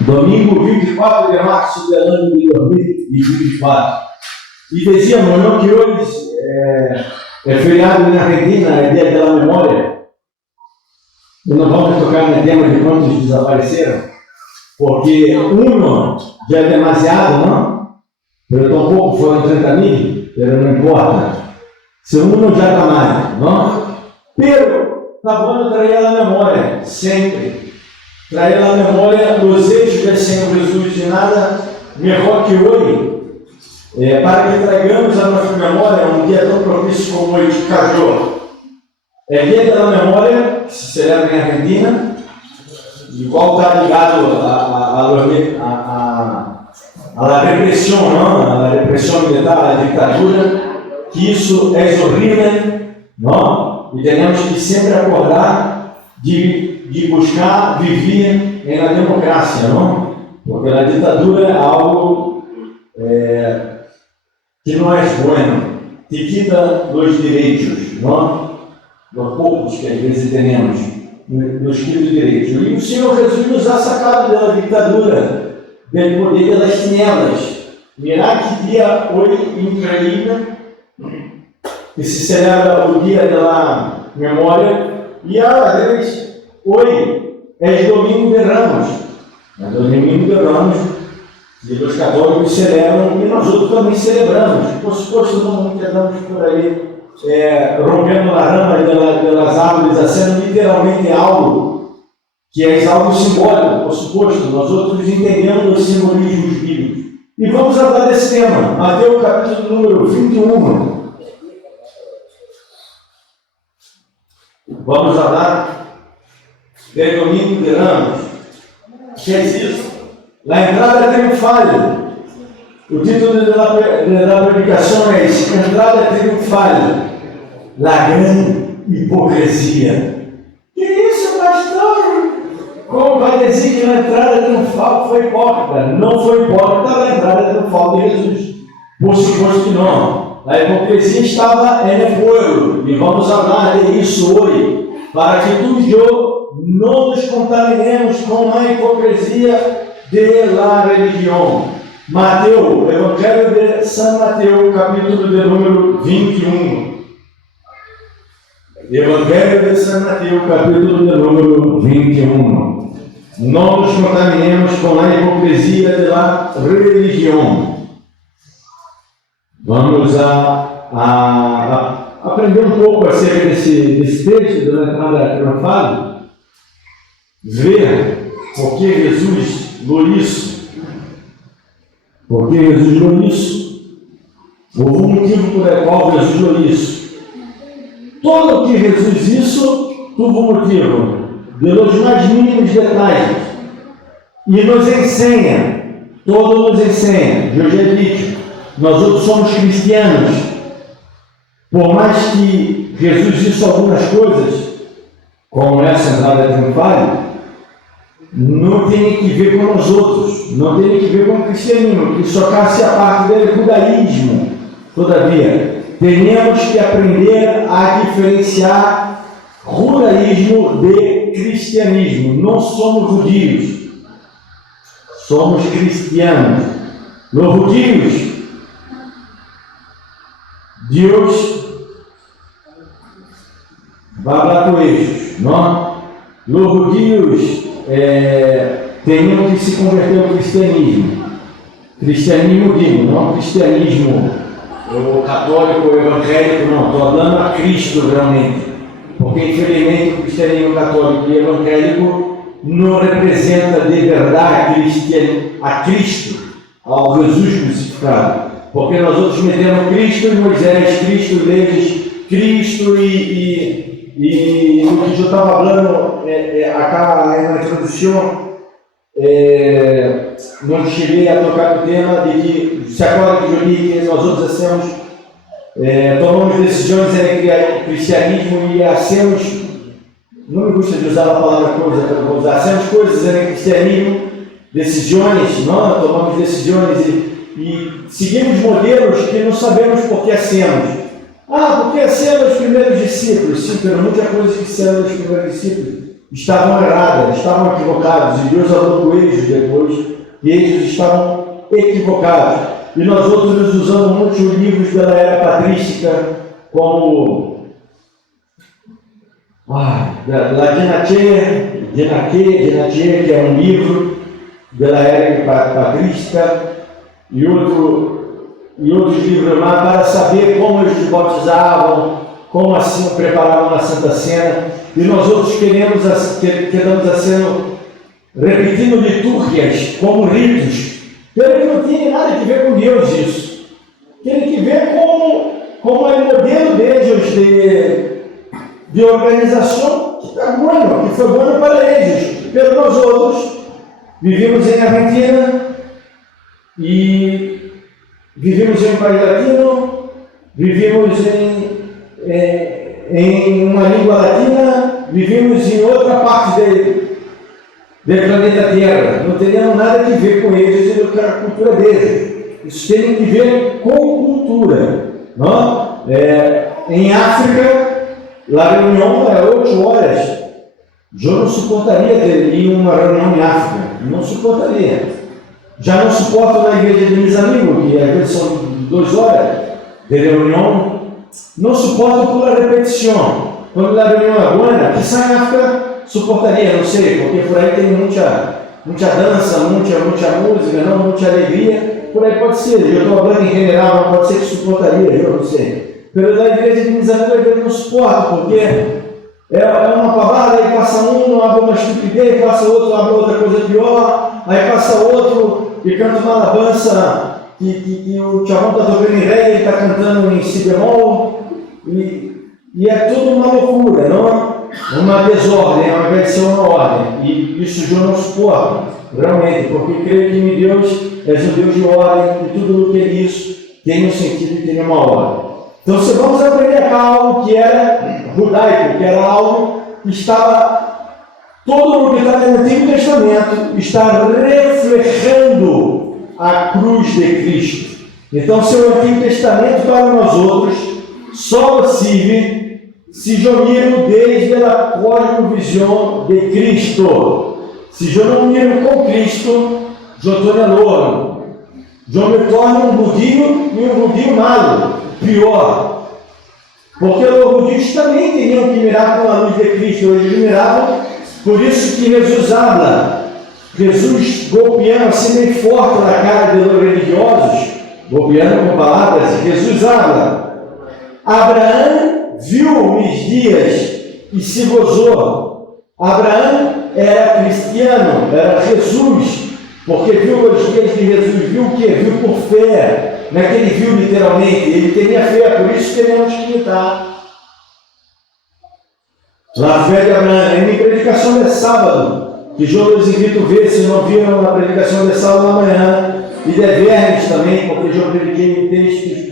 Domingo 24 de março do ano de 2024. E dizíamos, não, que hoje é feriado na Argentina, é dia da memória. E não vamos tocar no tema de quantos desapareceram, porque um já é demasiado, não? Pero tão pouco, foram 30 mil, pero não importa. Se um já está mais, não? Pero está bom trazer à memória, sempre. Trazer à memória os eixos do Senhor Jesus, de nada melhor que hoje, para que tragamos a nossa memória um dia tão propício como hoje, Cajó. É dia da memória, que se celebra em Argentina, igual está ligado à repressão, não? À repressão militar, à ditadura, que isso é horrível, não? E temos que sempre acordar de buscar viver na democracia, não? Porque a ditadura é algo que não é bueno, que quita os direitos, não? Os poucos que às vezes temos, nos quita os direitos. E o Senhor Jesus nos ha sacado da ditadura, do poder das tinieblas. Mirá que dia hoje incrível, que se celebra o dia da memória, e a vez hoje é domingo de Ramos. É domingo de Ramos, e os católicos celebram, e nós outros também celebramos. Por suposto, não quedamos por aí rompendo na rama das árvores, sendo literalmente algo que é algo simbólico, por suposto. Nós outros entendemos os simbolismos bíblicos. E vamos falar desse tema, Mateus capítulo número 21. Vamos falar de domingo de Ramos. O que é isso? La entrada triunfal. O título da predicação é esse: Entrada triunfal. La grande hipocrisia. Que isso, pastor? Como vai dizer que a entrada triunfal foi hipócrita? Não foi hipócrita a entrada triunfal de Jesus. Por suposto que não. A hipocrisia estava no povo. E vamos falar disso hoje, para que tu e eu não nos contaminemos com a hipocrisia da religião. Mateus, Evangelho de São Mateus, capítulo de número 21. Evangelho de São Mateus, capítulo de número 21. Não nos contaminemos com a hipocrisia da religião. Vamos aprender um pouco acerca desse texto da entrada triunfal, ver por que Jesus falou isso. Por que Jesus falou isso? Houve um motivo por qual Jesus falou isso. Todo o que Jesus isso, tuvo um motivo, pelos mais mínimos detalhes. E nos ensina, todo nos ensina. Eu já disse, nós outros somos cristianos. Por mais que Jesus disse algumas coisas, como essa entrada triunfal, não tem que ver com nós outros, não tem que ver com o cristianismo, que só faz parte do judaísmo. Todavia, temos que aprender a diferenciar judaísmo de cristianismo. Não somos judios, somos cristianos. Nos judios, Deus vai dar com eles, não? Nos judios, temos que se converter ao cristianismo. Cristianismo digo, não cristianismo o católico, o evangélico, não. Estou falando a Cristo realmente. Porque infelizmente o cristianismo católico e evangélico não representa de verdade a Cristo, ao Jesus crucificado. Porque nós outros metemos Cristo em Moisés, Cristo em leis, Cristo e o que eu estava falando acá na introdução, não cheguei a tocar no tema de que, se agora que eu li que nós outros hacemos, tomamos decisões em cristianismo e hacemos, não me gusta de usar a palavra coisa, para vou usar, hacemos coisas em cristianismo, decisões, não? Tomamos decisões e seguimos modelos que não sabemos por que hacemos. Porque hacemos os primeiros discípulos, sim, pero muita coisa que hacemos os primeiros discípulos estavam erradas, estavam equivocados, e Deus falou com eles depois e eles estavam equivocados. E nós outros usamos muitos livros da era patrística, como La Dinatier, que é um livro da era patrística, e outros livros lá, para saber como eles batizavam, como assim preparavam a Santa Cena. E nós outros quedamos sendo repetindo liturgias como ritos, pelo que não tem nada a ver com Deus isso. Tem que ver como é o modelo deles de organização que foi bom para eles. Pelo nós outros vivemos em Argentina e vivemos em um país latino, vivemos em uma língua latina, vivemos em outra parte do planeta Terra. Não teríamos nada a ver com eles e com a cultura deles. Isso tem que ver com cultura. Não? Em África, a reunião é 8 horas. Eu não suportaria ir em uma reunião em África. Não suportaria. Já não suporto na igreja de meus amigos, que às vezes são 2 horas de reunião. Não suporto por a repetição. Quando a reunião é boa, quizá em África suportaria, não sei, porque por aí tem muita dança, muita música, muita alegria. Por aí pode ser. Eu estou falando em general, mas pode ser que suportaria, eu não sei. Pela igreja de meus amigos, eu não suporto, porque é uma palavra, aí passa um, abre uma estupidez, passa outro, abre outra coisa pior, aí passa outro e canta uma alabança que o chavão está tocando em ré e está cantando em si bemol, e é tudo uma loucura, não? Uma desordem, ao invés de ser uma ordem. E isso eu não suporto, realmente, porque creio que em Deus é um Deus de ordem, e tudo o que é isso tem um sentido e tem uma ordem. Então, se vamos aprender algo que era judaico, que era algo que estava, todo o que está no Antigo Testamento está refletindo a cruz de Cristo. Então, se o Antigo Testamento para nós outros só possível se eu miro desde a cosmovisão de Cristo. Se eu não miro com Cristo, eu estou na lona. Eu me torno um budinho e um budinho malo, pior. Porque os budinhos também teriam que mirar com a luz de Cristo. Eles miravam, por isso que Jesus habla. Jesus golpeando assim bem forte na cara dos religiosos, golpeando com palavras, Jesus habla. Abraão viu os dias e se gozou. Abraão era cristiano, era Jesus, porque viu os dias de Jesus, viu o que? Viu por fé, não é que ele viu literalmente, ele tinha fé, por isso temos que imitar. A fé de Abraão, é minha predicação de sábado, que eu os invito a ver, se não viram na predicação de sábado amanhã, e de vermes também, porque eu prediquei textos.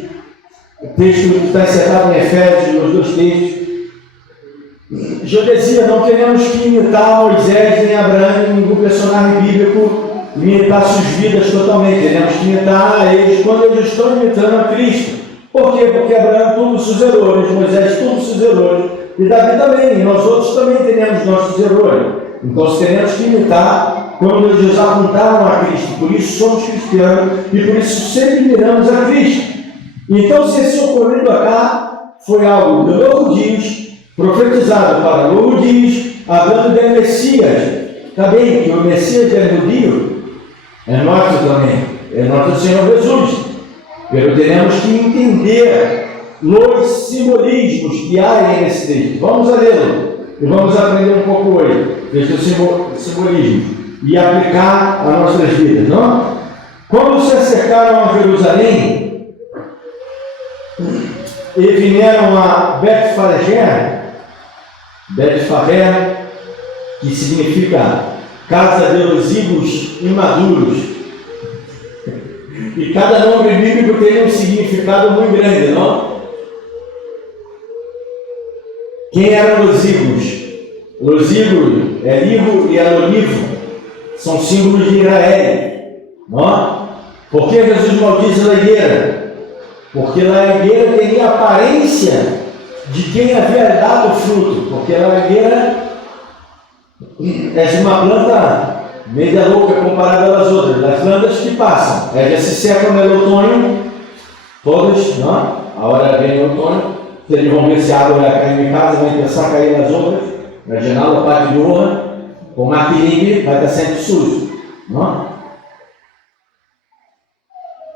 O texto que está encerrado em Efésios, os 2 textos. Eu dizia, não queremos que imitar Moisés nem Abraão, nem nenhum personagem bíblico, imitar suas vidas totalmente. Queremos que imitar eles quando eles estão imitando a Cristo. Por quê? Porque Abraão todos os seus erros, Moisés todos os seus erros, e Davi também, e nós outros também temos nossos erros. Então, teremos que imitar quando eles apontaram a Cristo. Por isso somos cristianos e por isso sempre miramos a Cristo. Então, se esse ocorrido cá foi algo de loucos profetizado para loucos, hablando de Messias. Também que o Messias é judeu, é nosso também, é nosso Senhor Jesus. Mas teremos que entender os simbolismos que há nesse texto. Vamos a lê-lo e vamos aprender um pouco hoje desse simbolismo e aplicar a nossas vidas, não? Quando se acercaram a Jerusalém e vieram a Betfagé, que significa casa de los higos imaduros, e cada nome bíblico tem um significado muito grande, não? Quem eram os higos? Os higos é higo e olivo, são símbolos de Israel, não? Por que Jesus maldiz a higueira? Porque a higueira teria a aparência de quem havia dado fruto, porque a higueira é uma planta meia louca comparada às outras. As passam. Elas se secam no outono, todas, não? A hora vem no outono, eles vão ver se a água vai cair em casa, vai começar a cair nas outras, na janela, a parte de honra, o maquininho vai estar sempre sujo, não?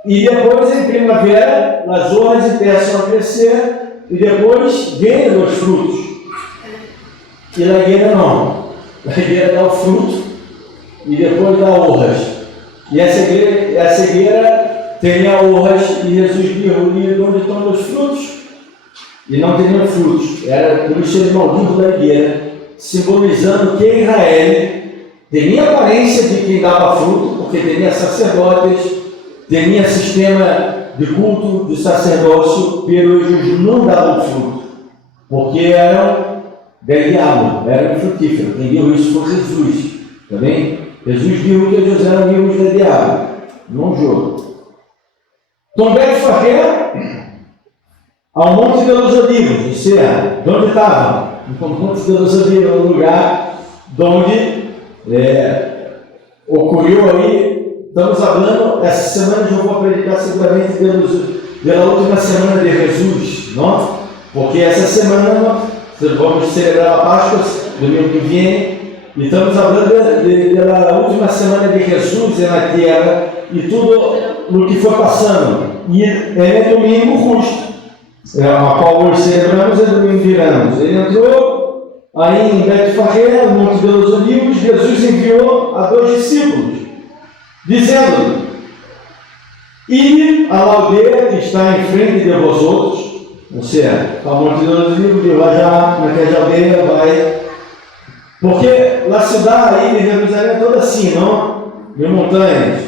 E depois, em primavera, as honras começam a crescer, e depois vêm os frutos. E a higueira não. A higueira dá o fruto, e depois dá honras. E essa higueira tem honras, e Jesus viu onde estão os frutos, e não tinham frutos. Era por isso ele maldito da higueira, simbolizando que Israel tinha aparência de quem dava fruto, porque tinha sacerdotes, tinha sistema de culto, de sacerdócio, mas eles não davam fruto, porque eram del diabo, eram frutíferos. Quem viu isso foi Jesus, tá bem? Jesus viu que eles eram amigos do diabo, não jogo. Tom Betfaquer, ao Monte de los Olivos, isso é, onde estava? No Monte de los Olivos, no lugar onde ocorreu aí. Estamos falando, essa semana eu vou predicar seguramente pela última semana de Jesus, não? Porque essa semana vamos celebrar a Páscoa, domingo que vem, e estamos falando da última semana de Jesus na terra e tudo no que foi passando. E é domingo justo, a qual hoje celebramos, é domingo viramos. Ele entrou aí em Betfaquer, no Monte de los Olivos. Jesus enviou a 2 discípulos, dizendo: ide à aldeia que está em frente de vosotros, ou seja, para o Monte de los Olivos, vai já naquela aldeia, vai, porque a cidade aí de Jerusalém é toda assim, não? De montanhas,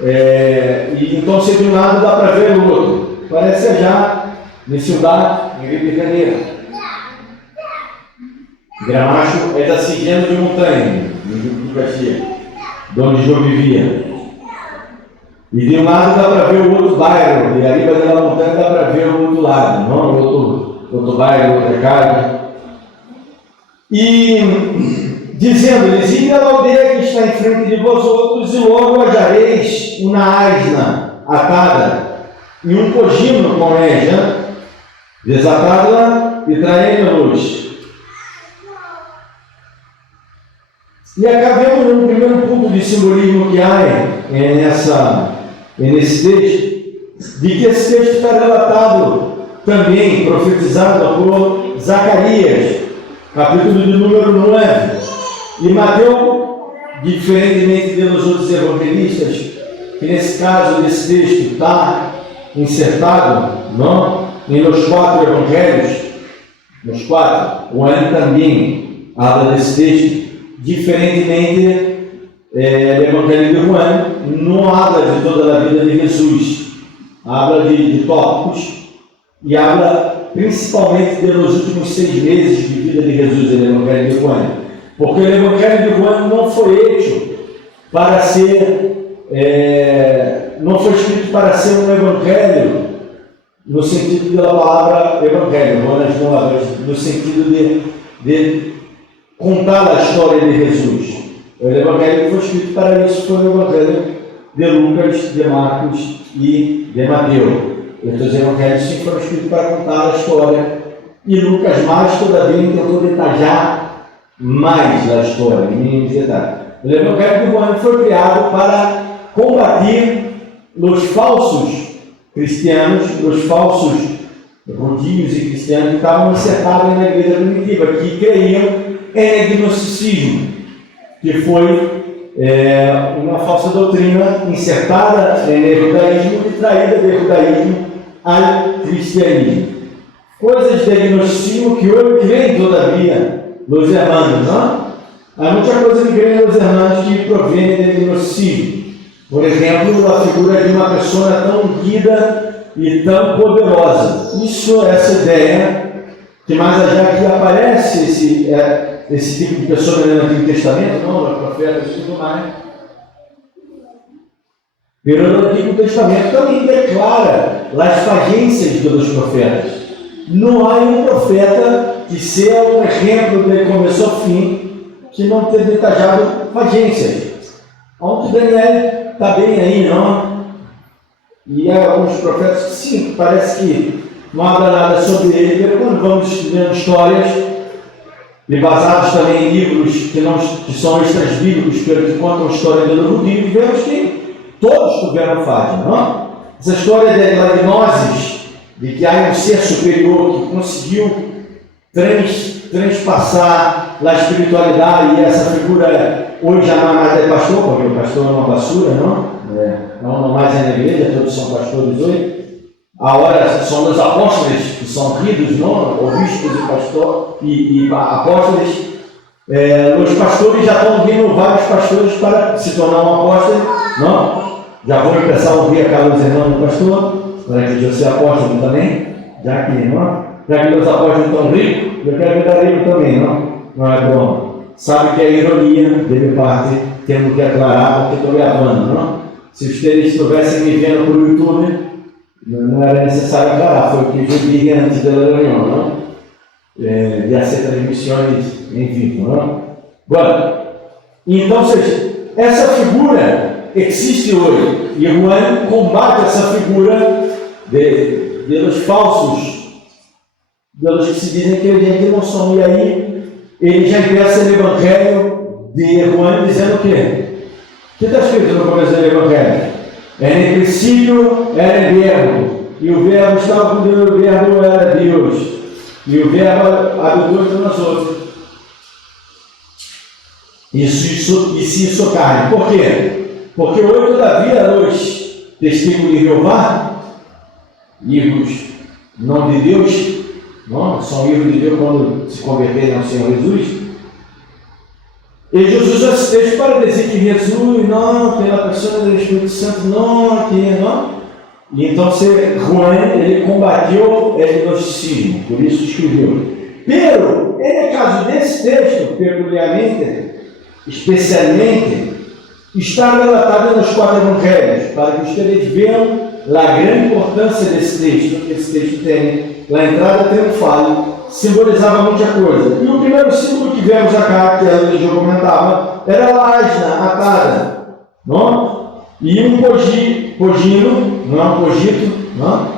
e então se de um lado dá para ver o outro, parece já na cidade, em Rio de Janeiro. Gramacho é da Sigeno de montanha, no Rio de Caxias, de onde eu vivia. E de um lado dá para ver o outro bairro, e ali da montanha dá para ver o outro lado, não o outro bairro, outra casa. E dizendo-lhes: ide à aldeia que está em frente de vós outros, e logo achareis uma asna atada e um cogino com ela, desatá-la e traê-la-nos. E acabamos no primeiro ponto de simbolismo que há nesse texto, de que esse texto está relatado também, profetizado por Zacarias, capítulo de número 9. E Mateus, diferentemente dos outros evangelistas, que nesse caso desse texto está insertado, não? Em los 4 evangelhos, nos 4, o ano também habla desse texto. Diferentemente do Evangelho de João, não habla de toda a vida de Jesus, habla de tópicos e habla principalmente dos últimos 6 meses de vida de Jesus no Evangelho de João, porque o Evangelho de João não foi feito para ser, não foi escrito para ser um Evangelho no sentido da palavra Evangelho, no sentido de contar a história de Jesus. O Evangelho que foi escrito para isso foi o Evangelho de Lucas, de Marcos e de Mateus. Esses evangelhos sim foram escritos para contar a história. E Lucas mais todavia tentou detalhar mais a história, em mínimos detalhes. O Evangelho de João foi criado para combater os falsos cristianos, os falsos judeus e cristianos que estavam insertados na igreja primitiva, que creiam em gnosticismo, que foi uma falsa doutrina insertada no judaísmo e traída do judaísmo ao cristianismo. Coisas de gnosticismo que hoje creem todavia os irmãos, não? Há muita coisa que creem os irmãos que provém do gnosticismo. Por exemplo, a figura de uma pessoa tão ungida e tão poderosa. Essa ideia, que mais já que aparece esse tipo de pessoa no Antigo Testamento, não, os profetas e tudo mais. Pelo Antigo Testamento também declara as fagências dos profetas. Não há um profeta que seja um exemplo de começo ao fim que não tenha detalhado fagências. Onde Daniel está bem aí, não? E há alguns profetas que sim, parece que não habla nada sobre ele. Quando vamos estudando histórias, e basados também em livros que são extras bíblicos, que contam a história do novo livro, vemos que todos tiveram falha, não? Essa história de gnoses, de que há um ser superior que conseguiu transpassar a espiritualidade, e essa figura hoje já não é mais pastor, porque o pastor é uma basura, não? Não mais é na igreja, todos são pastores hoje. A hora são os apóstolos que são ridos, não? Ou bispos e apóstolos. Os pastores já estão vindo vários pastores para se tornar um apóstolo, não? Já vou começar a ouvir aquelas irmãs do pastor, para que eu seja apóstolo também, já que os apóstolos estão ricos, eu quero virar rico também, não? Não é bom. Sabe que é ironia de minha parte, temos que aclarar porque estou gravando, não? Se vocês estivessem me vendo por YouTube, não era necessário aclarar, foi o que eu disse antes da reunião, não? De ser transmissões em vivo, não? Agora, então, essa figura existe hoje, e Juan combate essa figura dos falsos, dos que se dizem crentes não são, e aí ele já empieza o Evangelho de Juan dizendo o quê? O que está escrito no começo do Evangelho? No princípio era o Verbo, e o Verbo estava com Deus, o Verbo era Deus, e o Verbo habitou entre nós outros. Isso carne. Por quê? Porque hoje, todavia, os testigos de Jeová, hijos não de Deus, não, são hijos de Deus quando se converterem ao Senhor Jesus. E Jesus usa esse texto para dizer que Jesus, não, que a pessoa do Espírito Santo, não, que não. E então, Juan, ele combateu o gnosticismo, por isso escreveu. Pero, no caso desse texto, peculiarmente, especialmente, está relatado nos 4 evangelhos, para que vocês vejam a grande importância desse texto, que esse texto tem, a entrada triunfal, simbolizava muita coisa. E o primeiro símbolo que vemos acá, que a religião comentava, era a asna atada, não? E um pogino, não é um pogito, não?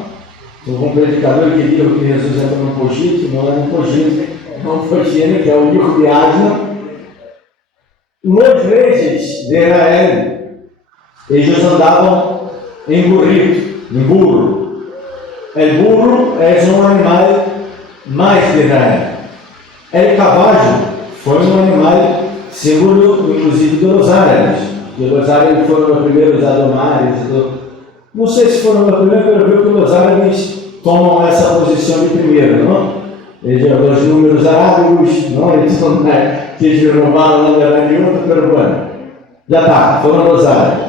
Um predicador que diz que Jesus entra num pogito, não é um pogito, é um pogino, que é o livro de asna. Nos reis de Israel, eles andavam em burro. O burro é um animal mais de Israel. O cavalo foi um animal símbolo, inclusive, dos árabes. Porque os árabes foram os primeiros adomares. Não sei se foram os primeiros, mas eu vi que os árabes tomam essa posição de primeiro, não? Os números arábigos, não? Eles são que eles roubaram na verdade de outra peruana. Já está, foram os árabes.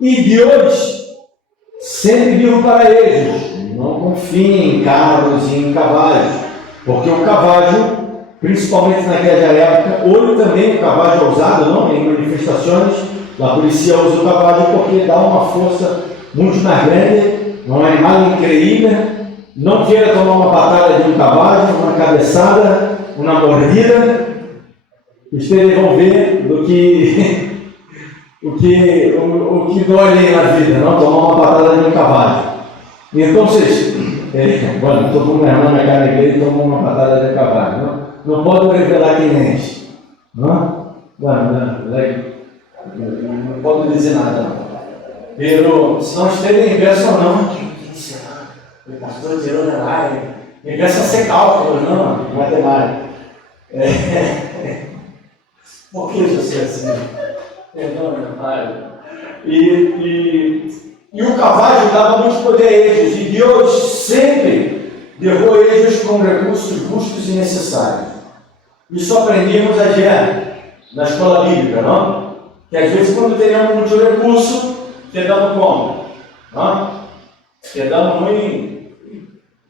E Deus sempre viu para eles: não confiem em carros e em cavalos, porque o cavalo, principalmente naquela época, hoje também o cavalo é usado, não? Em manifestações, a polícia usa o cavalo porque dá uma força muito mais grande, é um animal incrível. Não queira tomar uma patada de um cavalo, uma cabeçada, uma mordida. Vocês vão ver o que dói na vida, não tomar uma patada de um cavalo. Então, bueno, estou com uma irmã na cara da igreja e tomou uma patada de um cavalo. Não posso revelar quem é esse. Não posso dizer nada. Pero, se não estiver inverso ou não, o pastor tirou na live. Inverso a ser cálculo, não, matemática. Por que eu sei assim? Perdão, meu pai. E o cavalo dava muito poder a eles, e Deus sempre derrubou eles com recursos justos e necessários. Isso aprendemos na escola bíblica, não? Que às vezes, quando teremos muito recurso, quedamos como? Não? Quedamos muito.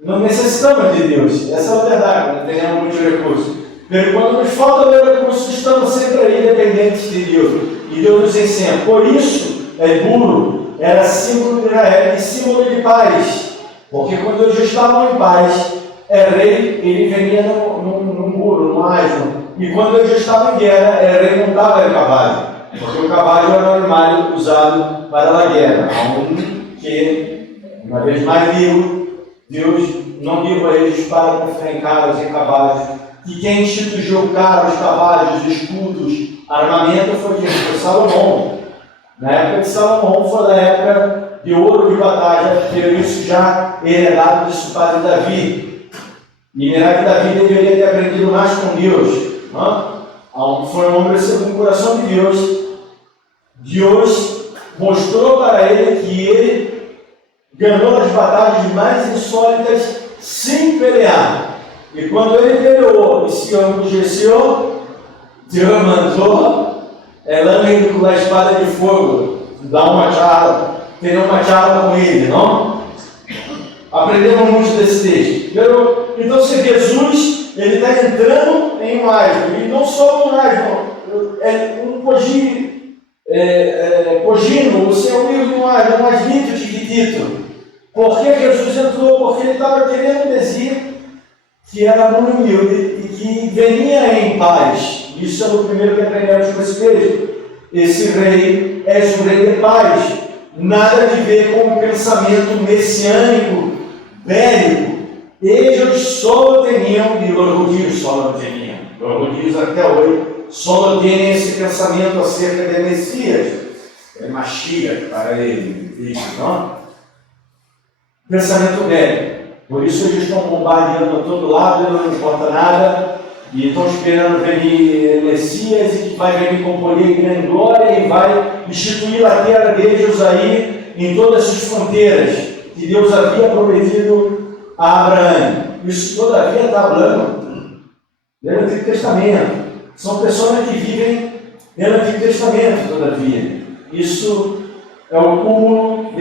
Não necessitamos de Deus, essa é a verdade, quando teremos muito recurso. Mas quando nos falta de recurso, estamos sempre aí dependentes de Deus. E Deus nos ensina. Por isso, burro era símbolo de Israel e símbolo de paz. Porque quando eles estavam em paz, rei, ele venia num burro, num asno. E quando eles estavam em guerra, rei montava no cavalo. Porque o cavalo era um animal usado para a guerra. Que, uma vez mais, Deus não deu a eles para construir carros e cavalos. E quem instituiu carros, cavalos, escudos, armamento foi quem? Foi Salomão. Na época de Salomão foi na época de ouro de batalha, que isso já heredado de seu padre Davi. E será que Davi deveria ter aprendido mais com Deus? Foi um homem segundo o coração de Deus. Deus mostrou para ele que ele ganhou as batalhas mais insólitas sem pelear. E quando ele peleou e se enrijeceu, Deus mandou Elan com a espada de fogo, dar uma charla, ter uma charla com ele, não? Aprendemos muito desse texto. Então, se Jesus ele está entrando em um asno, e não só um asno, é um cogino, você é o livro de um asnito chiquitito. Por que Jesus entrou? Porque ele estava querendo dizer que era muito humilde e que venia em paz. Isso é o primeiro que aprendemos com esse texto. Esse rei é um rei de paz. Nada a ver com o pensamento messiânico, bélico. Eles só tinham, e os judeus só não tinham. Os judeus até hoje só têm esse pensamento acerca de Messias. É Mashiach para ele, não? Pensamento bélico. Por isso eles estão bombardeando a todo lado, não importa nada, e estão esperando vir Messias, e que vai vir com poder e grande glória, e vai instituir a terra deles aí em todas as suas fronteiras, que Deus havia prometido a Abraão. Isso todavia está falando do Antigo Testamento. São pessoas que vivem no Antigo Testamento, todavia. Isso é o cúmulo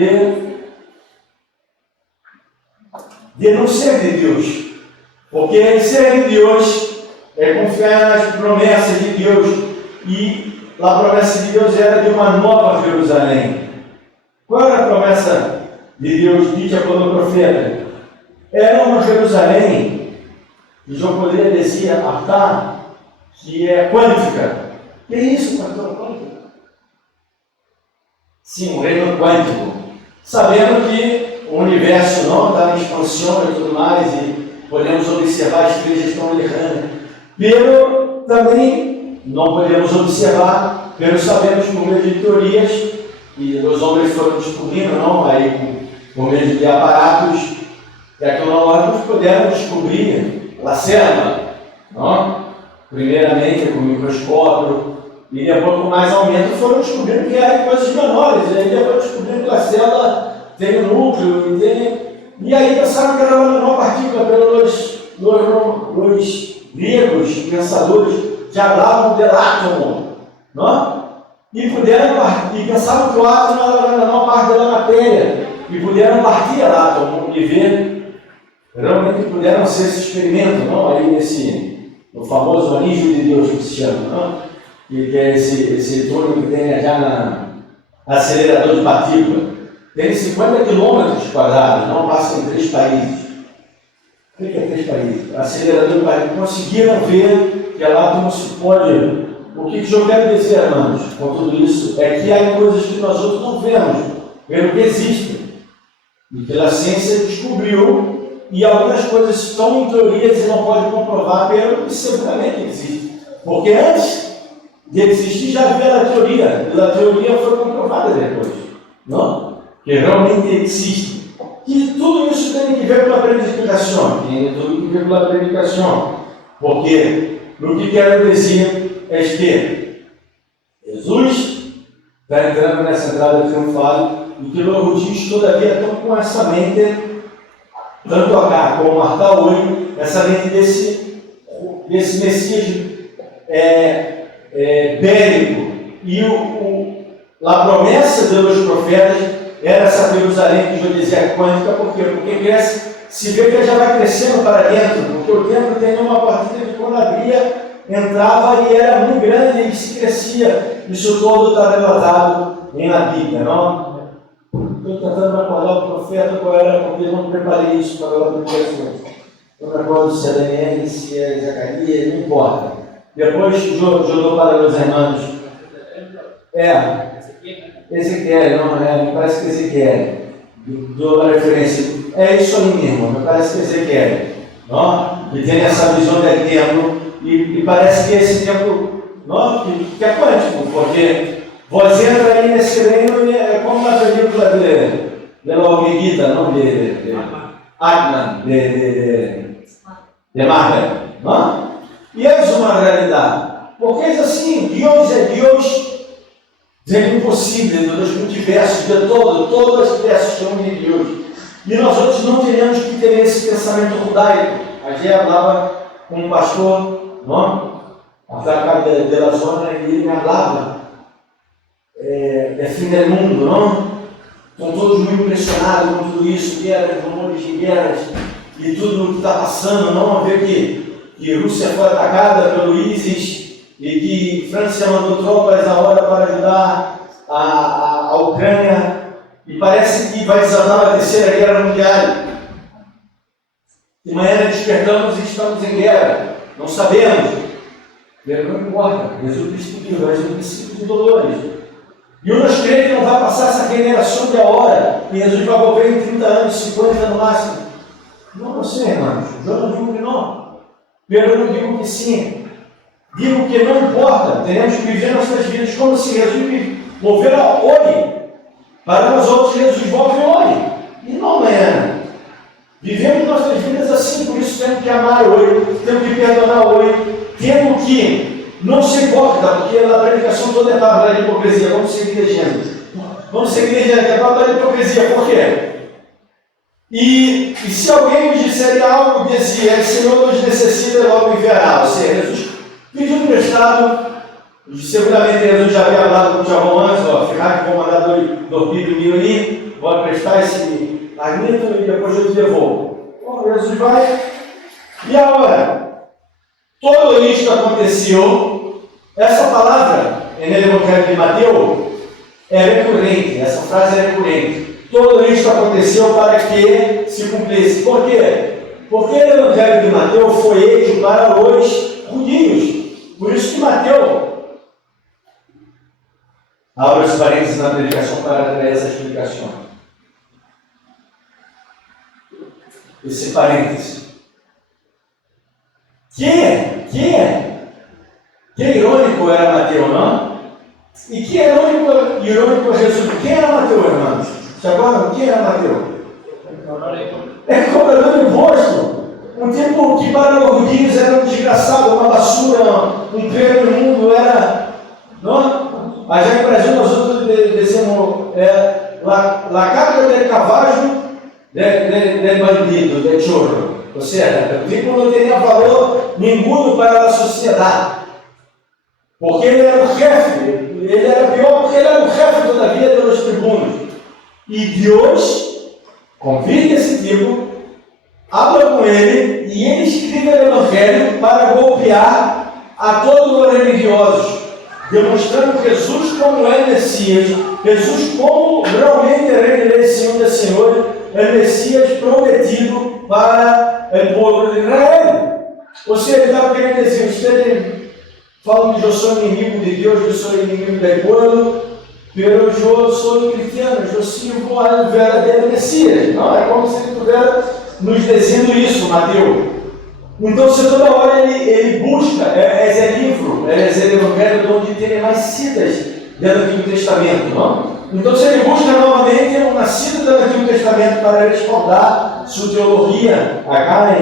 de não ser de Deus. Porque ser de Deus é confiar nas promessas de Deus. E a promessa de Deus era de uma nova Jerusalém. Qual era a promessa de Deus dita pelo profeta? Era uma Jerusalém, que eu poderia dizer, que é quântica. Que é isso, pastor? Quântica? Sim, um reino quântico. Sabendo que o universo não está em expansão e tudo mais, e podemos observar as estrelas estão errando. Pero também não podemos observar, pero sabemos por meio de teorias, e os homens foram descobrindo, não, aí por meio de aparatos tecnológicos, puderam descobrir a célula, não? Primeiramente com o microscópio, e depois com mais aumento foram descobrindo que eram coisas menores, e aí depois descobrindo que a célula tem um núcleo, e aí pensaram que era uma menor partícula pelos gregos, pensadores que falavam de átomo, não? E pensavam que o átomo era a menor parte da matéria, e puderam partir o átomo e ver, realmente puderam ser esse experimento, não? Aí no famoso anjo de Deus que se chama, não? Que é esse túnel que tem já na acelerador de partícula. Tem 50 quilômetros quadrados, não passa em 3 países. O que é 3 países? Acelerador de partícula. Conseguiram ver que lá não se pode. O que eu quero dizer, irmãos, com tudo isso, é que há coisas que nós outros não vemos, pelo que existem. E pela ciência descobriu, e algumas coisas estão em teorias e não pode comprovar, pelo que seguramente existe. Porque antes de existir já havia a teoria, e a teoria foi comprovada depois. Não? Que realmente existe. E tudo isso tem que ver com a predicação. Tem tudo que ver com a predicação. Porque o que quero dizer é que Jesus está entrando nessa entrada triunfal e que os judeus todavia estão com essa mente, tanto acá como até hoje, essa mente desse Messias bélico. E a promessa dos profetas era essa Jerusalém que eu dizia quântica, por quê? Porque cresce, se vê que já vai crescendo para dentro, porque o templo tem uma partida que quando abria, entrava e era muito grande e se crescia. Isso todo está relatado na Bíblia, não? Estou tentando recordar o profeta qual era, porque eu não preparei isso para a pregação. Eu não recordo se é Daniel, se é Zacarias, não importa. Depois eu dou para os irmãos. Ezequiel, não é? Me parece que Ezequiel. Dou a referência. É isso aí mesmo, me parece que Ezequiel. Não? Que tem essa visão do templo. E parece que esse templo, não? Que é quântico, porque você entra aí nesse reino e é como na película de Hormiguita, não? De Atman, de Marvel. Não? E é uma realidade. Porque é assim, Deus é Deus do impossível, dos multiversos, de todas as peças chamam de Deus. E nós outros não teríamos que ter esse pensamento judaico. A gente falava com um pastor, não? Atrás da zona, e ele me falava, fim do mundo, não? Estão todos muito impressionados com tudo isso, guerras, rumores de guerras, e tudo o que está passando, não? Ver que a Rússia foi atacada pelo ISIS, e que França mandou tropas a hora para ajudar a Ucrânia, e parece que vai desatar a terceira guerra mundial. De manhã despertamos e estamos em guerra, não sabemos. Não importa, Jesus distribuiu, mas no princípio de dolores. E eu não creio que não vai passar essa regeneração de a hora, e Jesus vai volver em 30 anos, 50 no máximo. Não sei, irmãos, eu não digo que não. Eu não digo que sim. Digo que não importa, teremos que viver nossas vidas como se Jesus mover a hoje. Para nós outros, Jesus volve hoje. E não amanhã. Vivemos nossas vidas assim, por isso temos que amar hoje, temos que perdonar hoje, temos que não ser hipócrita, porque a predicação toda é para de hipocrisia. Vamos seguir legendo. Vamos seguir legendo, é para de hipocrisia. Por quê? E se alguém nos disser algo, dizia, o Senhor nos necessita e logo enviará. Ou seja, Jesus pediu emprestado, seguramente Jesus já havia falado com o Tiago antes, ficar vou mandar do mil ali, vou emprestar esse alimento e depois eu te devolvo. Bom, Jesus vai, e agora, tudo isto aconteceu, essa palavra, no Evangelho de Mateus, é recorrente, essa frase é recorrente. Tudo isto aconteceu para que se cumprisse. Por quê? Porque o Evangelho de Mateus foi feito para os judeus. Por isso que Mateus abre os parênteses na predicação para trazer essa explicação. Esse parênteses. Que irônico era Mateus, não? E que irônico Jesus. Quem era Mateus, irmãos? Se agora, quem era Mateus? É cobrador de imposto. Um tipo que para os judeus era um desgraçado, uma basura, um prêmio no mundo, era. Não? Mas já no Brasil nós outros dizemos la cabra del cavallo del bandido, del chorro. Ou seja, o tipo não teria valor nenhum para a sociedade. Porque ele era o chefe, ele era pior porque ele era o chefe todavia dos tribunos. E Deus convida esse tipo, habla com ele e ele escreve o Evangelho para golpear a todos os religiosos, demonstrando Jesus como é Messias, Jesus como realmente é Rei de Senhor de Senhores, é Messias prometido para o povo de Israel. Ou seja, ele estava querendo dizer, você fala que eu sou inimigo de Deus, eu sou inimigo do povo, pero eu sou cristiano, eu sirvo ao verdadeiro Messias. Não, é como se ele estivesse nos dizendo isso, Mateus. Então, se toda hora ele busca, esse livro, esse evangelho onde tem mais citas dentro do Antigo Testamento, não? Então, se ele busca novamente uma cita do Antigo Testamento para respaldar sua teologia, acá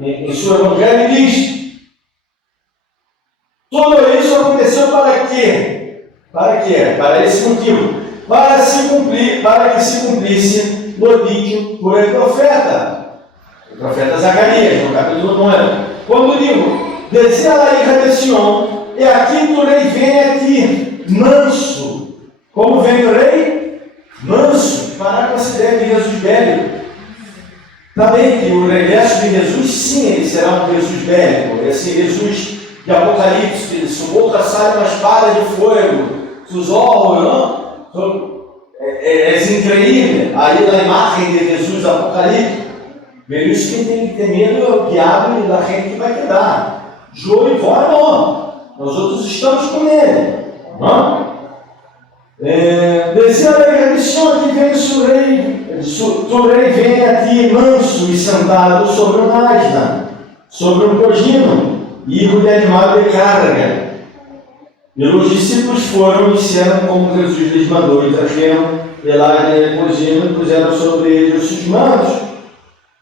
em seu evangelho, ele diz: tudo isso aconteceu para quê? Para quê? Para esse motivo. Para que se cumprisse o dito por el profeta. O profeta Zacarias, no capítulo 9. Quando digo, descia a hija de Sião, e aqui o rei vem aqui, manso. Como vem o rei? Manso. Parar com essa ideia de Jesus velho. Também que o regresso de Jesus, sim, ele será um Jesus bélico. Esse Jesus de Apocalipse, sua boca sai uma espada de fogo, seus olhos, não? É incrível. Aí na imagem de Jesus Apocalipse, por isso que tem que ter medo do diabo e da gente que vai quedar. Joio e vó não. Nós outros estamos com ele. Não? Descia a lei do Senhor que vem tu rei vem a ti manso e sentado sobre um asna, sobre um cogino, hijo de animal de carga. E os discípulos foram e disseram como Jesus lhes mandou, e trajeram Elá e cogino e puseram sobre eles os seus manos,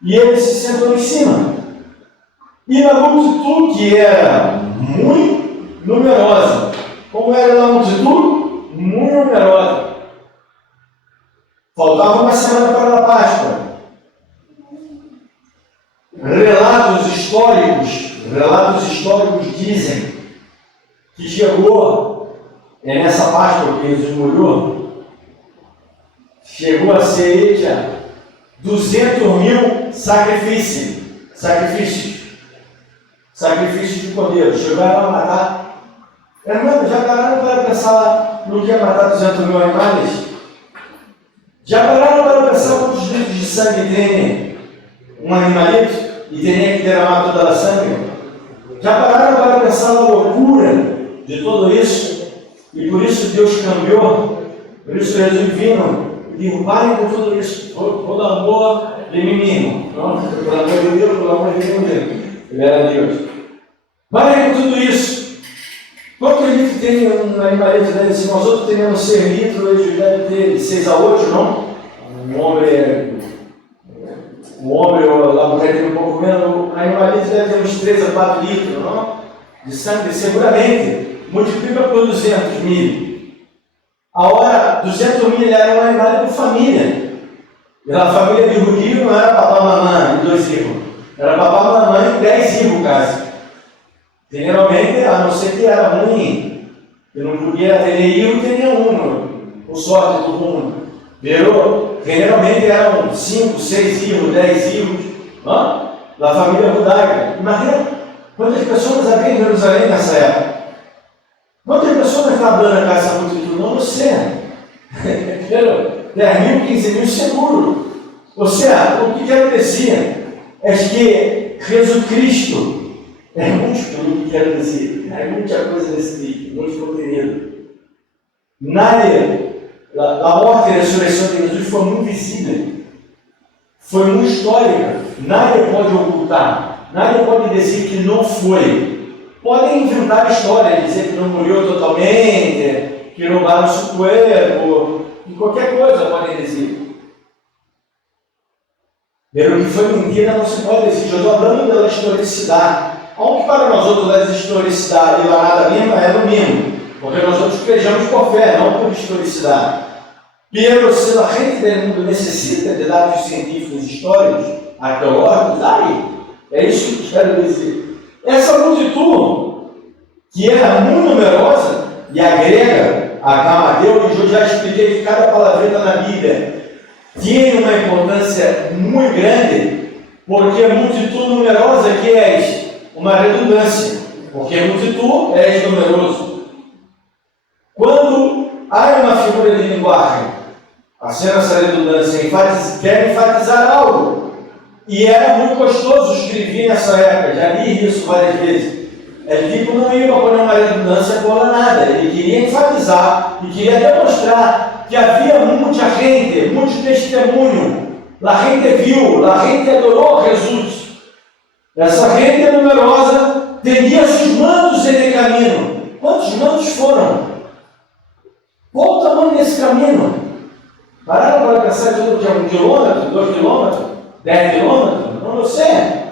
e ele se sentou em cima. E na multidão, que era muito numerosa, como era a multidão? Muito numerosa. Faltava uma semana para a Páscoa. Relatos históricos dizem que chegou, nessa Páscoa que Jesus morreu, chegou a ser 200.000 sacrifícios de cordeiro. Chegaram a matar. Irmão, já pararam para pensar no que é matar 200.000 animais? Já pararam para pensar quantos litros de sangue tem um animalito e teria que derramar toda a sangue? Já pararam para pensar na loucura de tudo isso? E por isso Deus cambiou, por isso Jesus vindo e digo, parem com tudo isso, todo amor de mim mesmo. Pelo amor de Deus, pelo amor de Deus. Ele era Deus. Parem com tudo isso. Quanto litro tem um animalito dele? Se nós outros temos 6 litros, eles devem ter 6 a 8, não? Um homem ou a mulher tem um pouco menos, o animalito deve ter uns 3 a 4 litros, não? De sangue, seguramente. Multiplica por 200.000. A hora, 200.000 era um animal de família. Pela família de Rudinho não era papá, mamãe e 2 irmãos. Era papá, mamãe e 10 irmãos, quase. Generalmente, a não ser que era ruim, que não podia ter nenhum, teria um, por sorte do mundo. Virou? Generalmente eram 5, 6 irmãos, 10 irmãos, da família judaica. Imagina quantas pessoas havia em Jerusalém nessa época. Quantas pessoas estavam dando a casa multidão? Não sei. 10.000, 15.000 seguro. Ou seja, o que quero dizer é que Jesus Cristo, é muito pelo que quero dizer, é muita coisa nesse livro, muito contenido. A morte e a ressurreição de Jesus foi muito visível, foi muito histórica, nada pode ocultar, nada pode dizer que não foi. Podem inventar história, dizer que não morreu totalmente, que roubaram seu corpo, e qualquer coisa podem dizer. Pero o que foi mentira não se pode dizer. Eu estou falando da historicidade. Aunque para nós outros a historicidade e a nada mesmo é o mínimo, porque nós outros crejamos por fé, não por historicidade. Pero se a gente do mundo necessita de dados científicos, históricos, arqueológicos, aí, é isso que quero dizer. Essa multidão, que era muito numerosa, e agrega a Camadeu, e eu já expliquei que cada palavreta na Bíblia tem uma importância muito grande, porque a multidão numerosa que é uma redundância, porque multidão é numeroso. Quando há uma figura de linguagem, sendo essa redundância, quer enfatizar algo, e era muito gostoso escrever nessa época, já li isso várias vezes. Ele tipo não ia pôr uma redundância por nada, ele queria enfatizar e queria demonstrar que havia muita gente, muito testemunho, a gente viu, a gente adorou Jesus. Essa gente numerosa teria seus mantos de caminho. Quantos mantos foram? Qual o tamanho desse caminho? Pararam para pensar tudo que é 1 quilômetro, 2 quilômetros, 10 quilômetros? Não sei.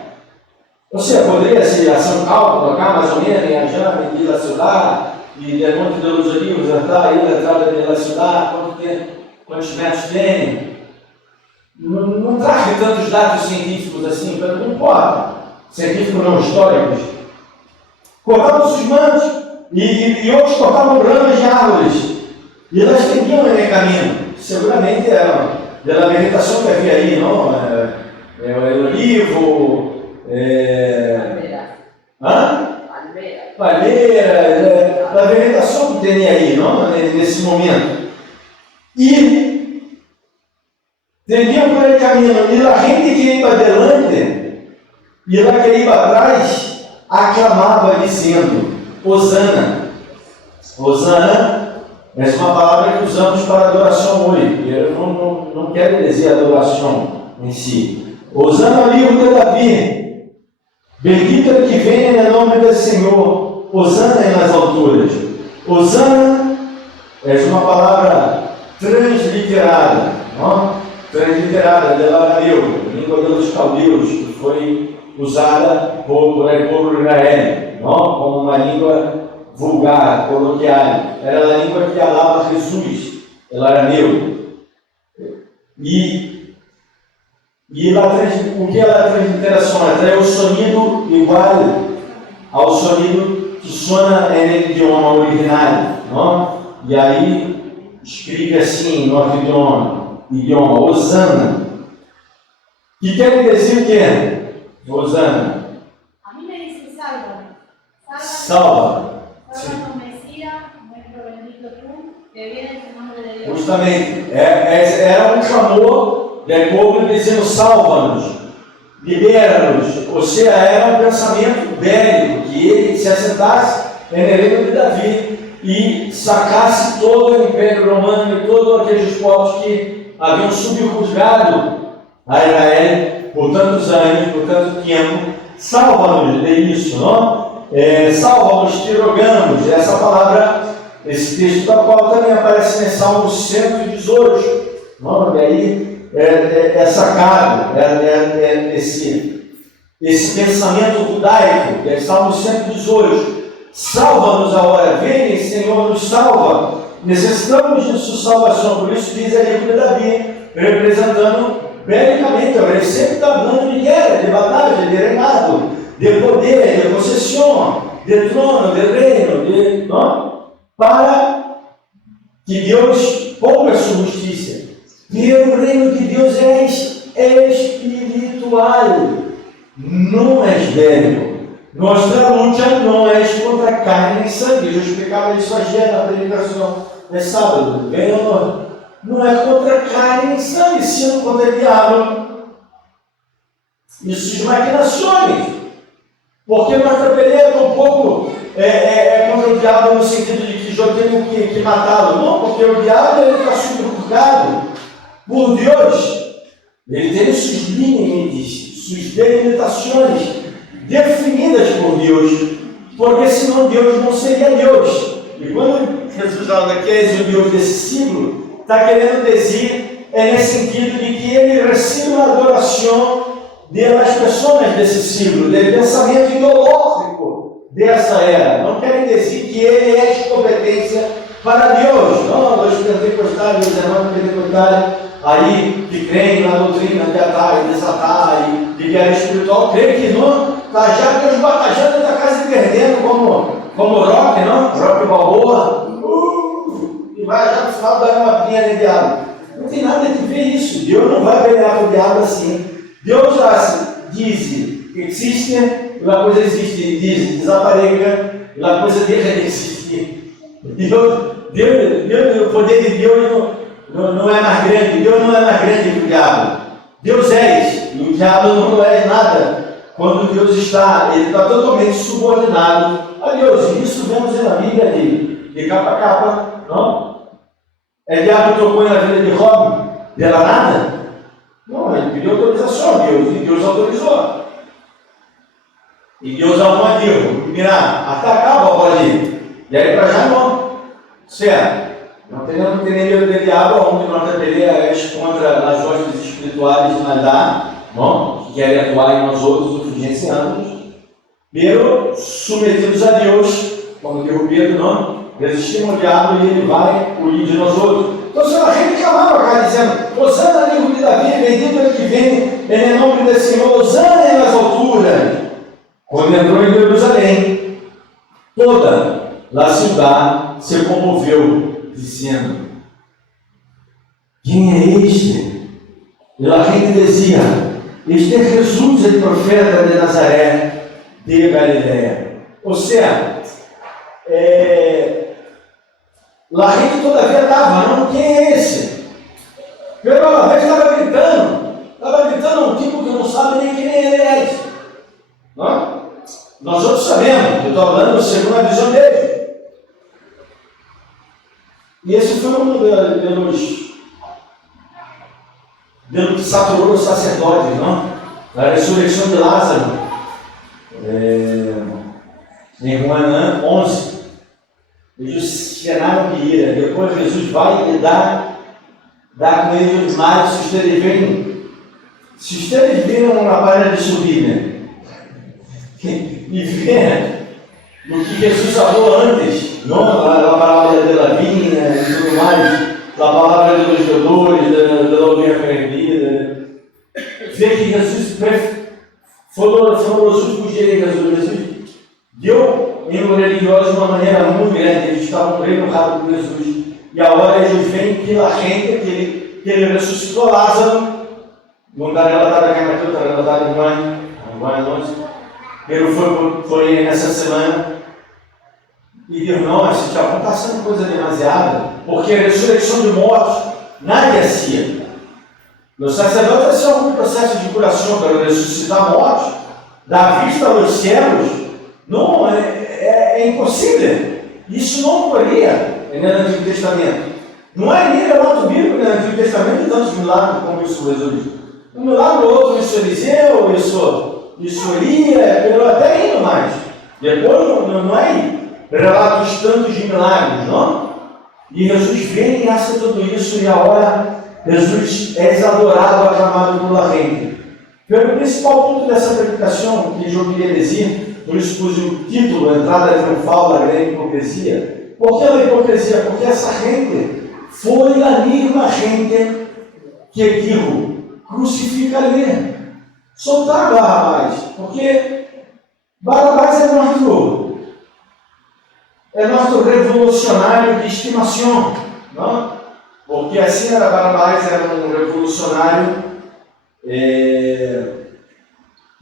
Você poderia se fazer um cálculo, colocar mais ou menos em Ajana, em Vila Cidade, e de Monte de los Olivos, aí na entrada de Vila Cidade, quantos metros tem? Não traje tantos dados científicos assim, não importa. Científicos não históricos. Cortavam os mantos e outros cortavam ramas de árvores. E elas seguiam no caminho. Seguramente eram pela vegetação que havia aí, não? O olivo, palmeira, da vegetação que tem aí, não? Nesse momento. E tendiam por aquele caminho. E a gente que ia adelante e lá que ia atrás aclamava dizendo: Hosana, Hosana Essa é uma palavra que usamos para adoração hoje. Eu não quero dizer adoração em si. Osana livro de Davi. Bendito é que vem em nome do Senhor. Osana nas alturas. Osana é uma palavra transliterada. Não? Transliterada, dela arameu, língua dos caldeus, que foi usada por povo de Israel, não? Como uma língua vulgar, coloquial. Era a língua que falava Jesus, ela arameu. E o que ela transliteração? Ela traz o sonido igual ao sonido que sona no idioma original, não? E aí escreve assim no outro idioma, Osana. Que quer dizer o que? Osana. A mí me dice salva. Salva. Salva con Mesías, nuestro bendito tú, que vienes en nombre de Dios. Justamente, era um clamor do povo dizendo salva-nos, libera-nos. Ou seja, era um pensamento bélico, que ele se assentasse no reino de Davi e sacasse todo o Império Romano e todos aqueles povos que haviam subjugado a Israel por tantos anos, por tanto tempo. Salva-nos de isso, não? Salva-nos, te rogamos. Essa palavra, esse texto da qual também aparece em Salmo 118, não? E aí é sacado, esse pensamento judaico, é Salmo 118. Salva-nos agora, vem, Senhor, nos salva. Necessitamos de sua salvação, por isso diz ali o Davi, representando belicamente, ele sempre está falando de guerra, de batalha, de reinado, de poder, de possessão, de trono, de reino, não? Para que Deus ponga sua justiça. E o reino de Deus é espiritual, não é velho. Nossa luta não é contra carne e sangue. Eu explicava isso ayer na predicação de sábado. Não é contra carne e sangue, sim contra o diabo e suas maquinações. Porque nossa peleia um pouco contra o diabo no sentido de que eu tenho que matá-lo. Não, porque o diabo está subjugado por Deus. Ele tem suas limites, suas delimitações definidas por Deus, porque senão Deus não seria Deus. E quando Jesus fala que és o Deus desse século, está querendo dizer, nesse sentido de que ele recebe a adoração das pessoas desse século, do pensamento ideológico dessa era. Não querem dizer que ele é de competência para Deus. Não, os pentecostais, os irmãos pentecostais, aí que creem na doutrina de atar e desatar, e de guerra espiritual, creem que não. Está já Deus batalhando, está quase perdendo, como Rock, não? Rock Balboa. E vai já no final dar uma pinha no diabo. Não tem nada a ver isso. Deus não vai pelear com o diabo assim. Deus já diz que existe, e a coisa existe, diz, desaparega, e a coisa deixa de existir. O poder de Deus não é mais grande. Deus não é mais grande que o diabo. Deus é, e o diabo não é nada. Quando Deus ele está totalmente subordinado a Deus. E isso vemos na Bíblia de capa a capa, não? O diabo tocou na vida de Job pela nada? Não, ele pediu autorização a Deus, e Deus autorizou. E Deus arrumou a Deus, mirar, atacava o ali. E aí para já não. Certo? Não tem nem medo de diabo, onde nossa peleia é contra as hostes espirituais na dar. Não? Que querem atuar em nós outros, os influencianos, pero submetidos a Deus, como diz Pedro, não? Resistimos ao diabo e ele vai huir de nós outros. Então, se a gente clamava, cara, dizendo: Osana, livro de Davi, bendito é que vem em nome do Senhor, Osana nas alturas. Quando entrou em Jerusalém, toda a cidade se comoveu, dizendo: quem é este? E a gente dizia: este é Jesus, o profeta de Nazaré, de Galiléia. Ou seja, a gente todavia estava, não, quem é esse? Pero a vez estava gritando um tipo que não sabe nem quem ele é. Não? Nós outros sabemos, eu estou falando segundo a visão dele. E pelo que saturou os sacerdotes, não? A ressurreição de Lázaro, em Juan 11, eles cenaram de ira. Depois Jesus vai e dá com eles os mares, se ustedes viram uma página de subir, né? E ver o que Jesus falou antes, não? A palavra da vinha e tudo mais, a palavra dos elogiadores, da ovelha perdida. Ver que Jesus falou os últimos dias de Jesus. Deu em um religioso de uma maneira muito grande, eles estavam bem honrados por Jesus. E agora eles veem pela gente que ele ressuscitou Lázaro. Não está relatado aqui, mas está relatado em Juan 11. Ele foi nessa semana e deu, nossa, já está sendo coisa demasiada, porque a ressurreição de mortos, nada assim. Os sacerdotes hacían algum processo de curação para ressuscitar mortos, dar vista aos céus. Não, é impossível. Isso não ocorria no Antigo Testamento. Não é nem relato bíblico no Antigo Testamento tantos milagres como isso Jesus. Um milagre ou outro, isso Eliseu, isso Elia, até indo mais. Depois não é relatos tantos de milagres, não? E Jesus vem e hace tudo isso, e agora Jesus é adorado, aclamado pela gente. Pelo principal ponto dessa predicação que eu queria dizer, por isso pus o título, a entrada triunfal da grande hipocrisia. Por que a hipocrisia? Porque essa gente foi a mesma gente que digo, crucifica ali. Soltar Barrabás, porque Barrabás é nosso revolucionário de estimação, não? Porque assim era Barrabás, era um revolucionário, e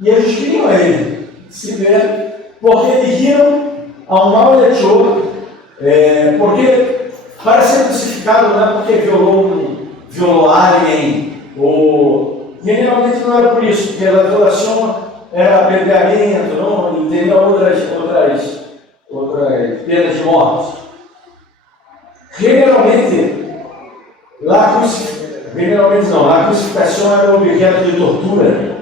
eles queriam ele se ver, porque diziam ao malhechor, porque para ser crucificado não é porque violou alguém, ou generalmente não era por isso, porque a violação era apedreamento, não? E teria outras penas de morte. Generalmente a crucificação era objeto de tortura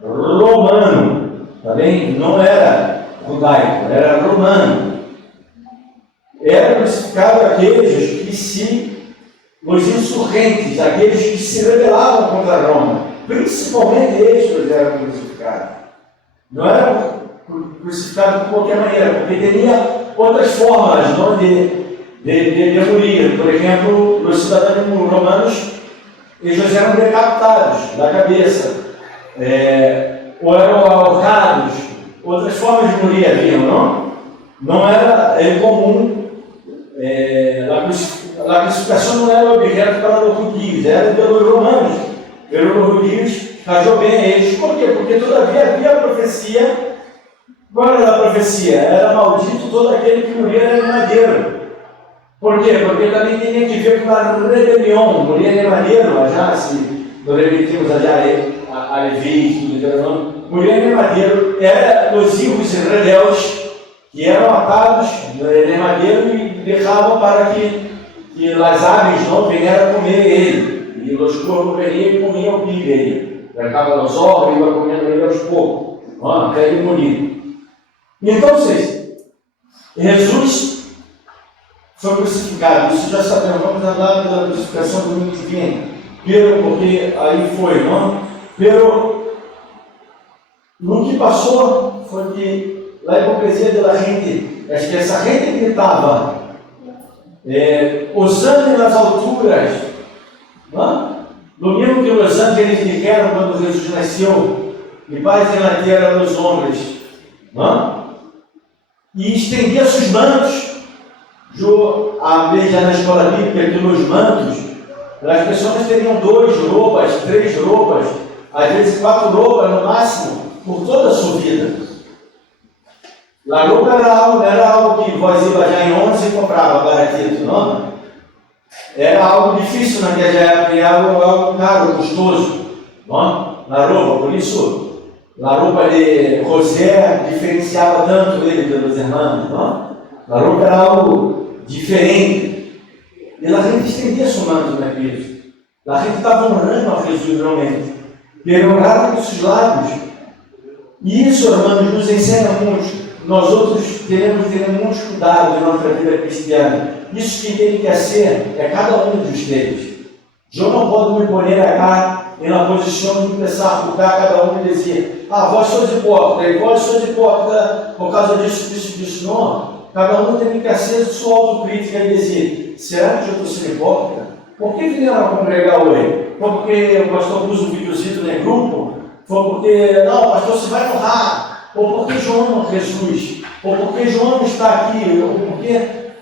romano, tá bem? Não era judaico, era romano. Era crucificado aqueles os insurgentes, aqueles que se rebelavam contra Roma, principalmente estes eram crucificados. Não eram crucificados de qualquer maneira, porque teria outras formas, não, de morir. Por exemplo, os cidadãos romanos, eles eram decapitados da cabeça, ou eram ahorcados. Outras formas de morir haviam, não? Não era comum. A crucificação não era objeto para os judeus, era pelos romanos. Pelos judeus, caiu bem a eles. Por quê? Porque todavia havia a profecia. Qual era a profecia? Era maldito todo aquele que morria em madeiro. Por quê? Porque também tinha que ver com a rebelião. Moria em madeiro, já se nós repetimos a Levítico, Deuteronômio. Moria em madeiro, era os hijos rebeldes que eram atados em madeiro e deixavam para que as aves não viessem comer ele. E os corvos veniam e comiam o pibe dele. Arrancava os ovos e ia comendo ele aos poucos, até ele morir. Então, Jesus foi crucificado. Isso já sabemos. Vamos andar pela crucificação do domingo que vem. Porque aí foi, não? No que passou foi que a hipocrisia da gente, acho que essa gente que estava usando nas alturas, não? Do mesmo que os ángeles disseram quando Jesus nasceu, e paz na terra dos homens, não? E estendia seus mantos. A já na escola bíblica, que nos mantos, as pessoas teriam 2 roupas, 3 roupas, às vezes 4 roupas no máximo, por toda a sua vida. A roupa era algo que vós ia já em 11 e comprava baratito, não? Era algo difícil naquela época, era algo caro, custoso, não? A roupa, por isso a roupa de José diferenciava tanto ele dos irmãos, não? A roupa era algo diferente. E a gente estendia seu manto naquilo. A gente estava honrando a Jesus realmente. Honraram com seus lábios. E isso, irmãos, nos ensina muito. Nós outros teremos que ter muito cuidado em nossa vida cristiana. Isso que tem que ser é cada um de vocês. Eu não posso me pôr cá na posição de começar a julgar cada um e dizer: vós sois hipócrita, e vós sois hipócrita por causa disso. Não. Cada um tem que ser sua autocrítica e dizer: será que eu estou sendo hipócrita? Por que vieram a congregar hoje? Foi porque o pastor pôs um videozinho no grupo? Foi porque, não, o pastor se vai honrar? Ou porque João ama Jesus? Ou porque João está aqui? Ou porque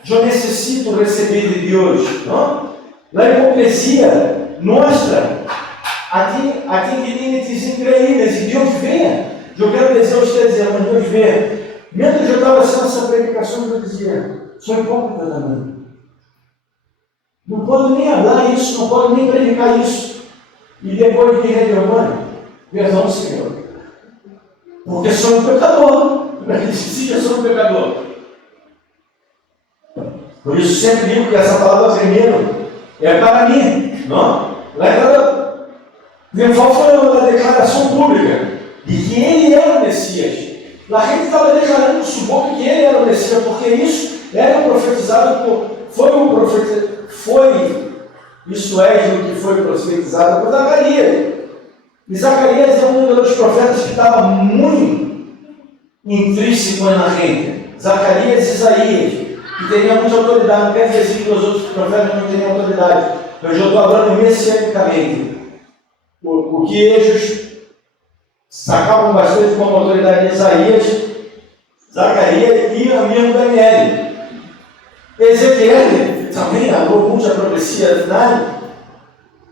eu necessito receber de Deus? Não? Na hipocrisia mostra aqui limites incríveis e Deus vê. Eu quero dizer a vocês, mas Deus vê. Mesmo que eu estava sendo essa predicação, eu dizia: sou hipócrita também. Não pode nem falar isso, não pode nem predicar isso. E depois de reclamar, perdão, Senhor. Porque sou um pecador. Sim, eu sou um pecador. Por isso sempre digo que essa palavra primeiro é para mim. Não? Triunfal foi uma declaração pública de que ele era o Messias. A gente estava declarando no suboco que ele era o Messias, porque isso era profetizado isso é o que foi profetizado por Zacarias. E Zacarias é um dos profetas que estava muito intrínseco na gente. Zacarias e Isaías, que tinha muita autoridade. Não quer dizer que os outros profetas não têm autoridade. Mas eu estou falando messianicamente. O que eles sacavam bastante como autoridade de Isaías, Zacarias e o mesmo Daniel. Ezequiel também falou muito a profecia final.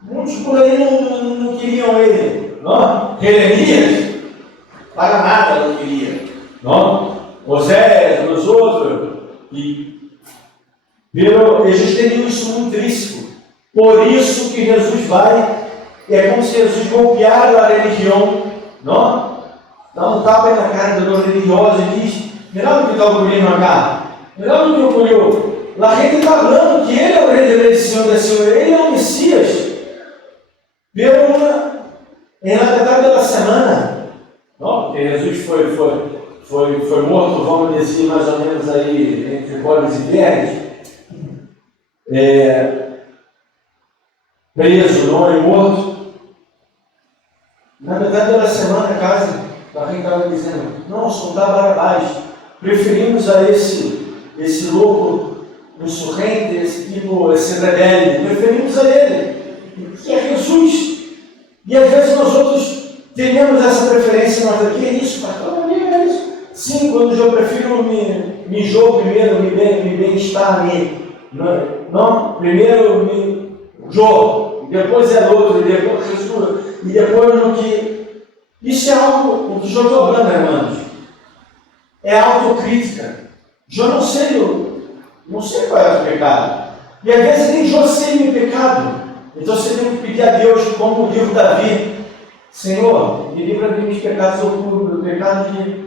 Muitos por aí não queriam ele. Não? Jeremias, para nada não queria. Não? Osés, os outros. Eles teriam isso muito intrínseco. Por isso que Jesus vai, é como se Jesus golpeara a religião. Não? Dá um tapa na cara do religioso e diz: melhor do que está ocorrendo acá. Melhor do que ocorreu. A gente está falando que ele é o rei de reis, Senhor da Senhor, ele é o Messias. Em la metade da semana, não? Porque Jesus foi morto, vamos dizer mais ou menos aí, entre pobres e verdes, preso, não é morto. Na metade da semana, a casa, a gente estava dizendo: não, soltar Barabás, preferimos a esse louco insurrente, esse rebelde, preferimos a ele, que é Jesus. E às vezes nós outros temos essa preferência, mas o que é isso, pastor? Não é isso. Sim, quando eu prefiro me jogo primeiro, me bem-estar, não, primeiro me jogo, depois é outro, depois Jesus, e depois no que. Isso é algo, o que eu estou falando, irmãos, é autocrítica. Eu não sei qual é o pecado. E às vezes nem eu sei o meu pecado. Então você tem que pedir a Deus, como diz Davi: Senhor, me livra de meus pecados ocultos, pecado de.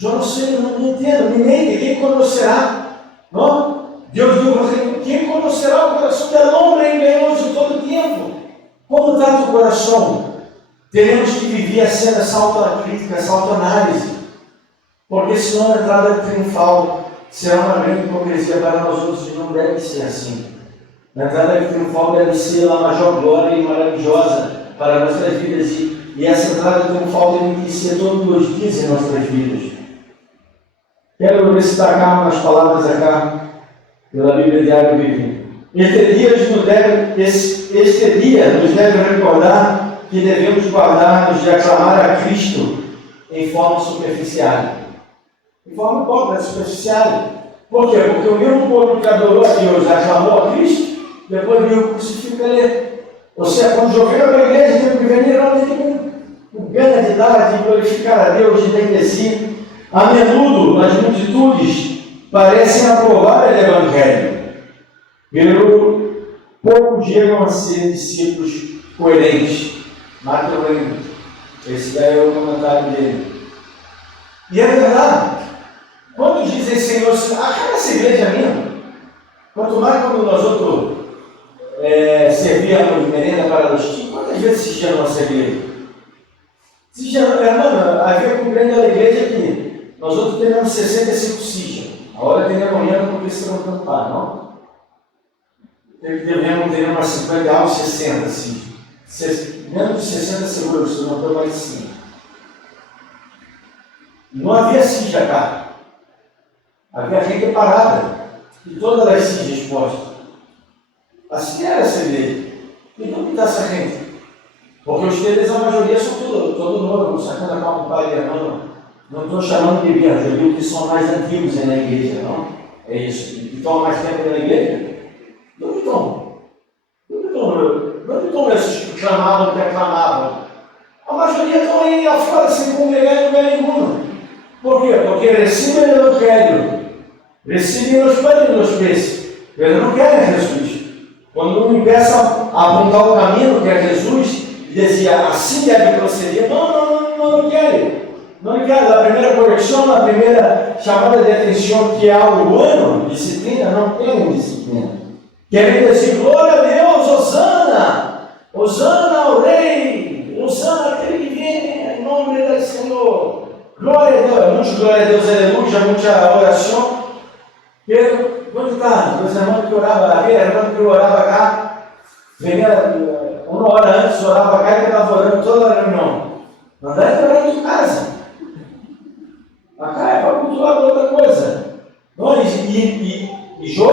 Eu não sei, não entendo, me mente, quem conhecerá? Não? Deus diz: quem conhecerá o coração do homem é enganoso todo o tempo? Como está o coração? Teremos que viver essa autocrítica, essa autoanálise, porque senão a entrada triunfal será uma grande hipocrisia para nós outros, e não deve ser assim. A entrada triunfal deve ser a maior glória e maravilhosa para nossas vidas, e essa entrada triunfal deve ser todos os dias em nossas vidas. Quero destacar umas palavras acá pela Bíblia Diário Vivinho. Este dia nos deve recordar que devemos guardar-nos de aclamar a Cristo em forma superficial. Em forma pobre, superficial. Por quê? Porque o mesmo povo que adorou a Deus, aclamou a Cristo, depois viu crucifica ele. Ou seja, quando eu venho para a igreja, tenho que venir realmente com gana de dar, de glorificar a Deus, de enriquecer. A menudo, as multitudes parecem aprovar o Evangelho, pelo pouco chegam a ser discípulos coerentes. Marco Aurélio, esse daí é o comentário dele. E é verdade. Quando dizem Senhor, essa igreja mesmo, quanto mais quando nós outros servíamos merenda para vezes assistir a nossa igreja. Irmão, havia compreendendo a igreja que nós outros temos 65 siglas. A hora tem amanhã porque se não cantar, não? Devemos ter umas 50 algo 60 siglas. Menos de 60 seguros, se não for mais de 5. Não havia sigla cá. Havia gente parada. E todas as siglas expostas. Assim era essa igreja. E como está essa gente? Porque os deles, a maioria, são todo novo, sacando a calma pai e irmão. Não estou chamando de viejo, eu digo que são mais antigos aí na igreja, não? É isso. E estão há mais tempo na igreja? Onde estão? Onde estão esses que clamavam, que aclamavam? A maioria estão aí afora, sem congregar em lugar nenhum. Por quê? Porque recebem o evangelho, recebem os pães nos peixes. Eles não querem Jesus. Quando um começa a apontar o caminho que é Jesus, e dizia, assim deve proceder, não quero. Não quero. A primeira correção, a primeira chamada de atenção, que é algo humano, disciplina, não tem disciplina. Querem dizer, glória a Deus, Hosana, Hosana ao Rei, Hosana aquele que vem em nome do Senhor. Glória a Deus, muitos glória a Deus, aleluia, muita oração. Pedro, quando está? Os irmãos que oravam lá, irmão que orava cá, vinha uma hora antes, orava cá e estava orando toda a reunião. Não deve orar em tua casa. Cá é para cultuar outra coisa. Não, e Jô,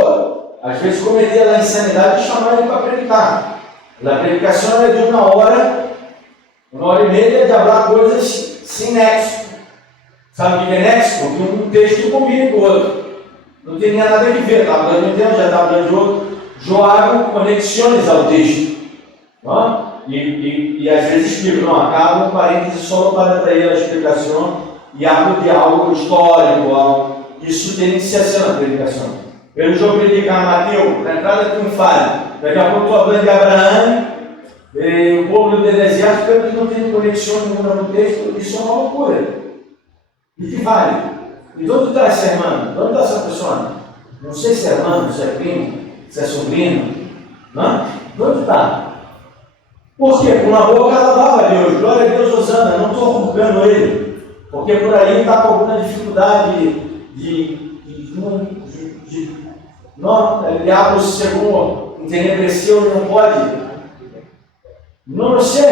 às vezes cometia a insanidade de chamar ele para predicar. A predicação é de uma hora e meia de falar coisas sem nexo. Sabe o que é nexo? Porque um texto combina com o outro. Não tem nada a ver, está falando de Deus, já está falando de outro. Jô abre conexões ao texto. Não? E às vezes explico, não, acaba um parêntese só para trazer a explicação e hablo de algo histórico, algo. Isso tem que ser assim na predicação. Eu já predicar Mateus, na entrada triunfal, daqui a pouco estou falando de Abraão, o povo do deserto, porque não tem conexão nenhuma no texto, isso é uma loucura. E que vale? E de onde está esse irmão? De onde está essa pessoa? Não sei se é irmão, se é primo, se é sobrinho, não? De onde está? Por quê? Com uma boca ela dava a Deus, glória a Deus, Hosana, não estou roubando ele, porque por aí está com alguma dificuldade não, ele diabo segundo entenebreceu e não pode. Não sei.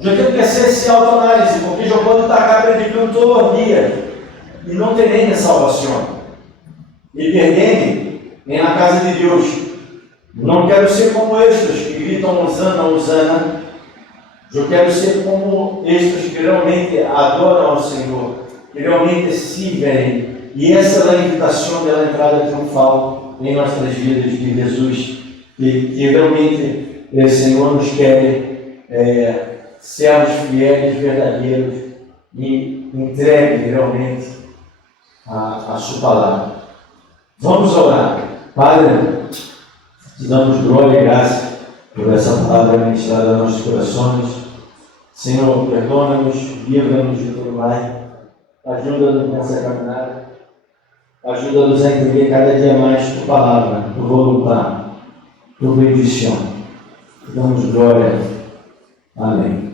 Já tenho que ser essa autoanálise, porque já pode estar cá predicando todo dia e não ter nem salvação. E perdendo nem na casa de Deus. Não quero ser como estes que gritam Hosana, Hosana. Eu quero ser como estes que realmente adoram ao Senhor, que realmente servem. E essa é a invitação da entrada triunfal em nossas vidas de Jesus, que realmente o Senhor nos quer servos fiéis, verdadeiros e entregue realmente a sua palavra. Vamos orar. Padre, te damos glória e graça por essa palavra ministrada aos nossos corações. Senhor, perdona-nos, livra-nos de todo mal, ajuda-nos nessa caminhada, ajuda-nos a entender cada dia mais tua palavra, tua vontade, tua bendição. Te damos glória. Amém.